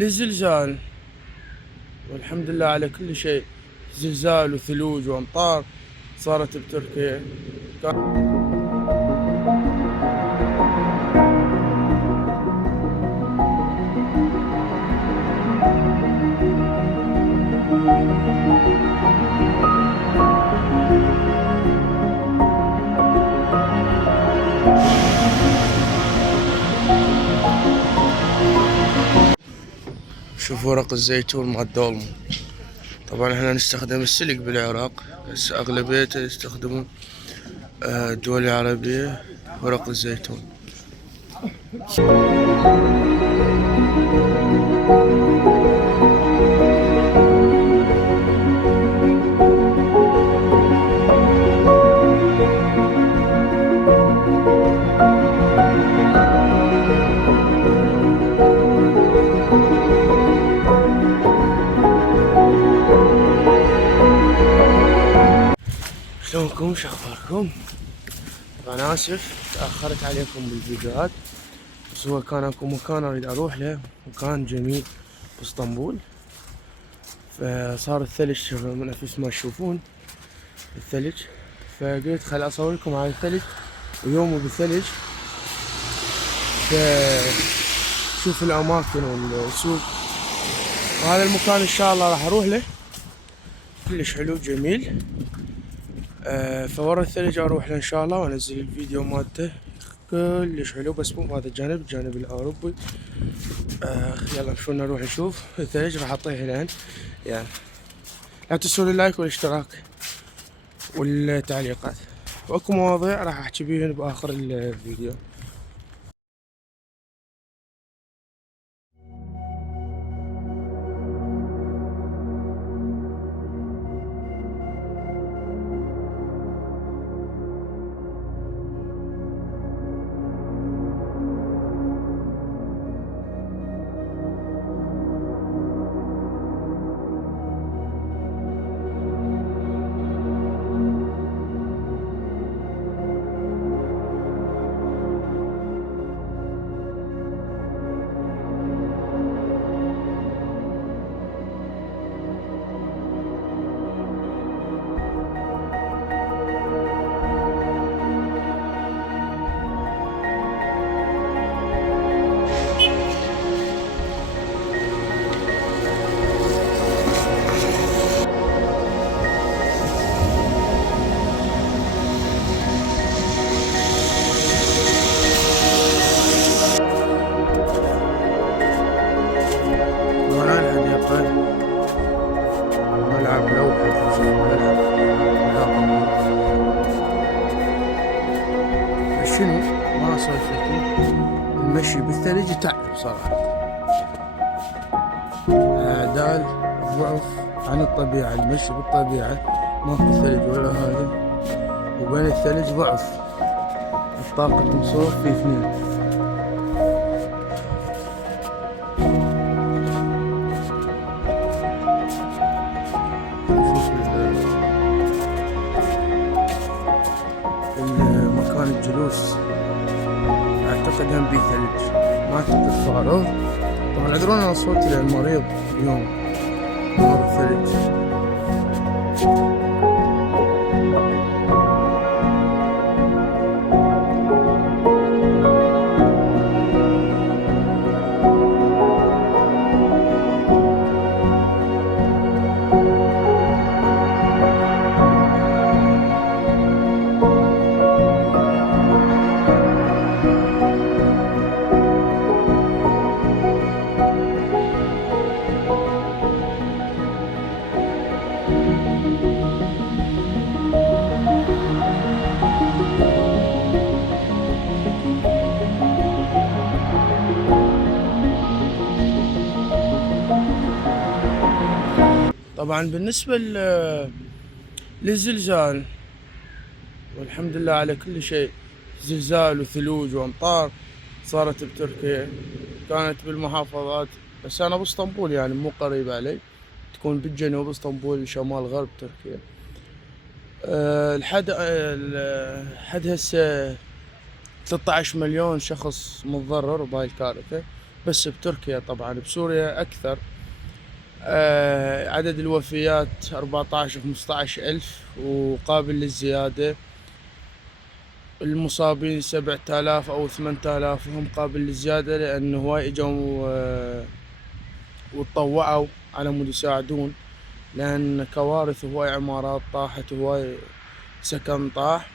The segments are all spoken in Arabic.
للزلزال، والحمد لله على كل شيء. زلزال وثلوج وأمطار صارت بتركيا. شوفوا ورق الزيتون مع الدولمة. طبعا احنا نستخدم السلق بالعراق، بس اغلبيته يستخدمون الدول العربية ورق الزيتون. شلونكم؟ شخباركم؟ طبعا اسف تأخرت عليكم بالفيديوهات، بس هو كان اكو مكان اريد اروح له، مكان جميل باسطنبول. فصار الثلج من نفس ما تشوفون الثلج، فقلت خل اصور لكم على الثلج ويومه بالثلج، فشوف الاماكن والسوق. وهذا المكان ان شاء الله راح اروح له، كلش حلو جميل. فورا الثلج اروح له ان شاء الله وانزل الفيديو مالته، كلش حلو. بس مو بهذا الجانب، الجانب الاوروبي. يلا شلون نروح نشوف الثلج، راح اعطيه الان يعني. لا تنسون اللايك والاشتراك والتعليقات، واكو مواضيع راح احكي بيهن باخر الفيديو. ملعب لوحة، شنو ما صيفته. المشي بالثلج يتعب صراحة، أعدال ضعف عن الطبيعة. المشي بالطبيعة ماكو ثلج ولا هذا، وبين الثلج ضعف الطاقة تنصرف في اثنين. مكان الجلوس اعتقد هم بيه ثلج، ما اعتقد فارغ. طبعا اعذرونا على صوتي لان مريض اليوم، مرض الثلج. طبعا بالنسبة للزلزال، والحمد لله على كل شيء. زلزال وثلوج وأمطار صارت بتركيا، كانت بالمحافظات، بس أنا باسطنبول يعني مو قريب علي، تكون بالجنوب اسطنبول شمال غرب تركيا. لحد هسه 13 مليون شخص متضرر بهاي الكارثة، بس بتركيا طبعا، بسوريا أكثر. عدد الوفيات 14 15 ألف وقابل للزيادة. المصابين 7000 أو 8000 وهم قابل للزيادة، لأنه هواي إجوا وتطوعوا على مود يساعدون، لأن كوارث هواي عمارات طاحت وهواي سكن طاح.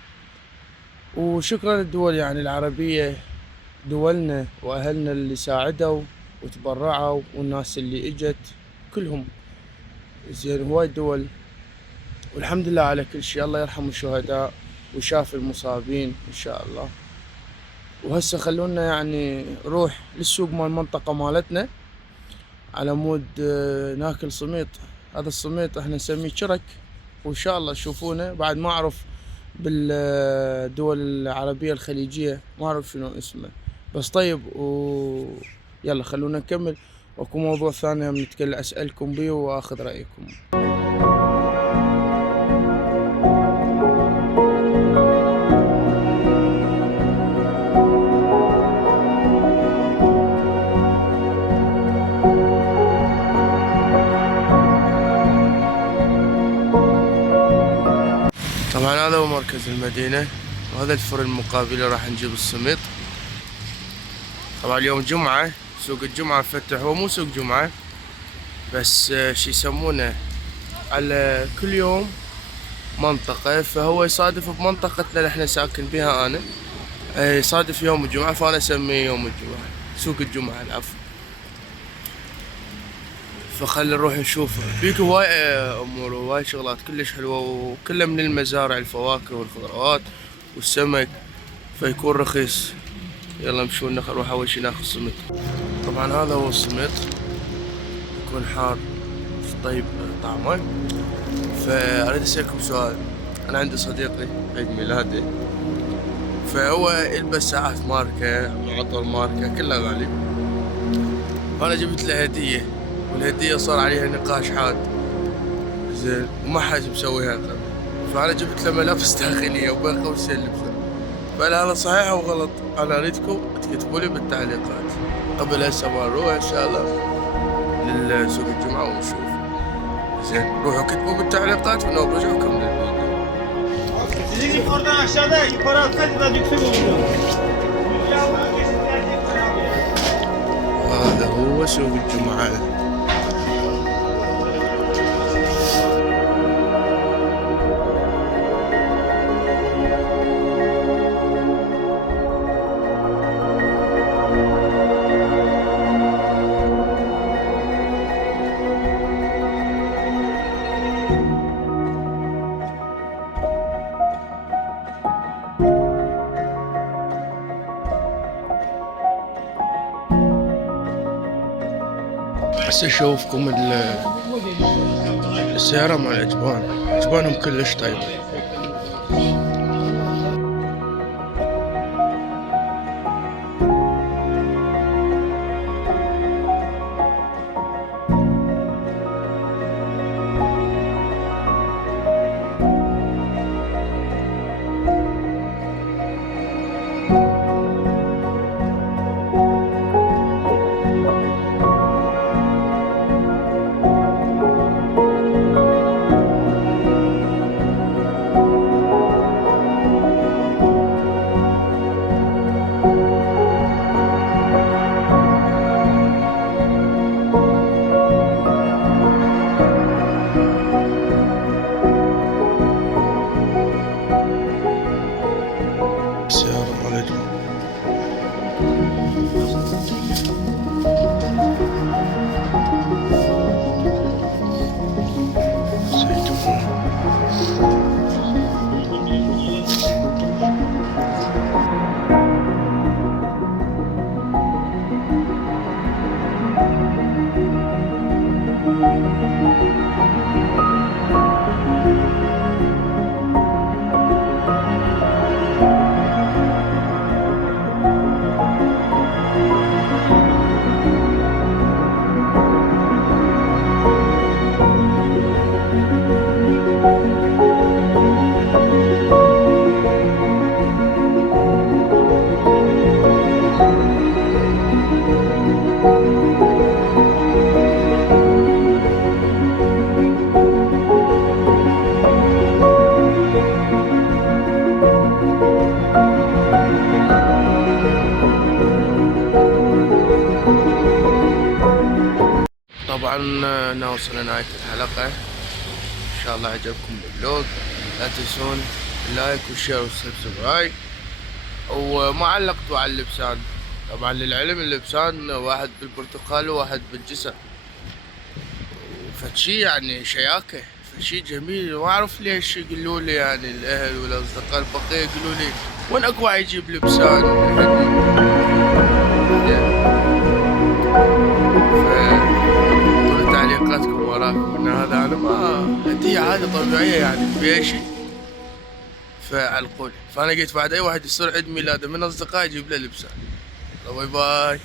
وشكرا للدول يعني العربية، دولنا وأهلنا اللي ساعدوا وتبرعوا، والناس اللي إجت كلهم زين، هواي دول. والحمد لله على كل شيء. الله يرحم الشهداء ويشافي المصابين إن شاء الله. وهسه خلونا يعني نروح للسوق مال المنطقة مالتنا على مود ناكل سميط. هذا السميط احنا نسميه شرك، وإن شاء الله تشوفونه. بعد ما أعرف بالدول العربية الخليجية ما أعرف شنو اسمه، بس طيب. يلا خلونا نكمل، واكو موضوع ثاني هم نتكلم أسألكم بيه وآخذ رأيكم. طبعا هذا هو مركز المدينة، وهذا الفرن المقابله راح نجيب السميط. طبعا اليوم جمعة، سوق الجمعة فتح. هو مو سوق جمعة بس شي يسمونه على كل يوم منطقة، فهو يصادف بمنطقتنا اللي احنا ساكن بها انا، يصادف يوم الجمعة، فانا اسميه يوم الجمعة، سوق الجمعة العفو. فخلي نروح نشوفه. بيك هواي امور وهواي شغلات كلش حلوة، وكلها من المزارع، الفواكه والخضروات والسمك، فيكون رخيص. يلا مشوا نروح اول شي ناخذ سمك. طبعا هذا هو السمك، يكون حار طيب طعمه. فأريد أسألكم سؤال. أنا عندي صديقي عيد ميلاده، فهو يلبس ساعات ماركة، معطر ماركة، كلها غالي. فأنا جبت له هدية، والهدية صار عليها نقاش حاد زين، وما حد مسويها قبل. فأنا جبت له ملابس داخلية وبين قوسين لبسه. فهل هذا صحيح أو غلط؟ أنا أريدكم تكتبوا لي بالتعليقات قبل هسه ما نروح إن شاء الله للسوق الجمعة ونشوف. زين روحوا كتبوا بالتعليقات ونرجعكم للفيديو. Sizin git oradan aşağıda yukarı atsaydın daha yüksek olurdu. هذا هو سوق الجمعة. هسه اشوفكم السيارة مع العجبان، عجبانهم كلش طيبة. طبعا نوصل لنهاية الحلقة. ان شاء الله عجبكم الفلوج. لا تنسون اللايك والشير والسبسكرايب. وما علقتوا على اللبسان. طبعا للعلم اللبسان واحد بالبرتقال وواحد بالجسر، فشي يعني شياكة، فشي جميل. ما اعرف ليش يقولوا لي يعني الاهل والاصدقاء البقية يقولوا لي وين اقوى يجيب لبسان فقولوا تعليقاتكم وراكم ان هذا انا ما هدية عادة طبيعية يعني بيشي، فعلقولي. فانا قلت بعد اي واحد يصير عيد ميلاده من اصدقائي يجيب له لبسان. باي باي.